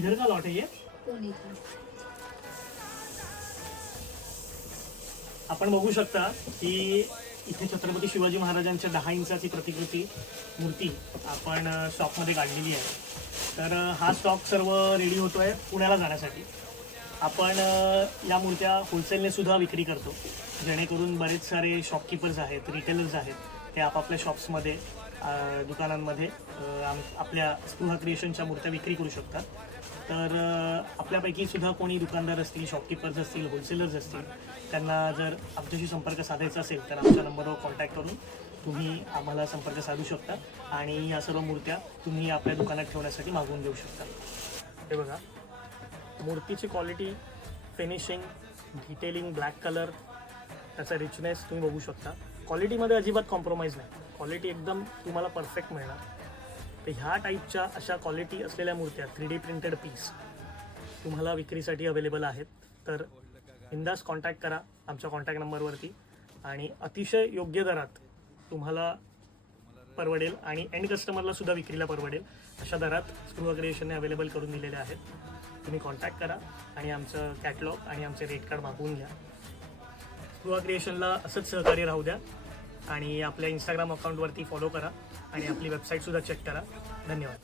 किधर का लॉट है ये? पुणे का. आपण बघू शकता की इथे छत्रपती शिवाजी महाराजांच्या 10 इंचाची प्रतिकृती मूर्ती आपण स्टॉकमध्ये काढलेली आहे. तर हा स्टॉक सर्व रेडी होतोय पुण्याला जाण्यासाठी. आपण या मूर्त्या होलसेलने सुद्धा विक्री करतो, जेणेकरून बरेच सारे शॉपकीपर्स आहेत, रिटेलर्स आहेत, ते आपापल्या शॉप्समध्ये दुकानांमध्ये आपल्या स्पृहा क्रिएशनच्या मूर्त्या विक्री करू शकतात. तर आपल्यापैकी सुद्धा कोणी दुकानदार असतील, शॉपकीपर्स असतील, होलसेलर्स असतील, त्यांना जर आमच्याशी संपर्क साधायचा असेल तर आमच्या नंबरवर कॉन्टॅक्ट करून तुम्ही आम्हाला संपर्क साधू शकता आणि या सर्व मूर्त्या तुम्ही आपल्या दुकानात ठेवण्यासाठी मागवून देऊ शकता. हे बघा, मूर्तीची quality, finishing, detailing, black colour, त्याचा रिचनेस तुम्ही बघू शकता. क्वालिटीमध्ये अजिबात कॉम्प्रोमाइज नाही, क्वालिटी एकदम तुम्हाला परफेक्ट मिळणार. तर ह्या टाईपच्या अशा क्वालिटी असलेल्या मूर्त्या 3D प्रिंटेड पीस तुम्हाला विक्रीसाठी अवेलेबल आहेत. तर बिंदास कॉन्टॅक्ट करा आमच्या कॉन्टॅक्ट नंबरवरती आणि अतिशय योग्य दरात तुम्हाला परवडेल आणि एंड कस्टमरला सुद्धा विक्रीला परवडेल अशा दरात स्पृहा क्रिएशनने अवेलेबल करून दिलेले आहेत. तुम्ही कॉन्टॅक्ट करा आणि आमचं कॅटलॉग आणि आमचे रेट कार्ड मागवून घ्या. स्पृहा क्रिएशनला असंच सहकार्य राहू द्या आणि आपल्या इंस्टाग्राम अकाउंटवरती फॉलो करा आणि आपली वेबसाईटसुद्धा चेक करा. धन्यवाद.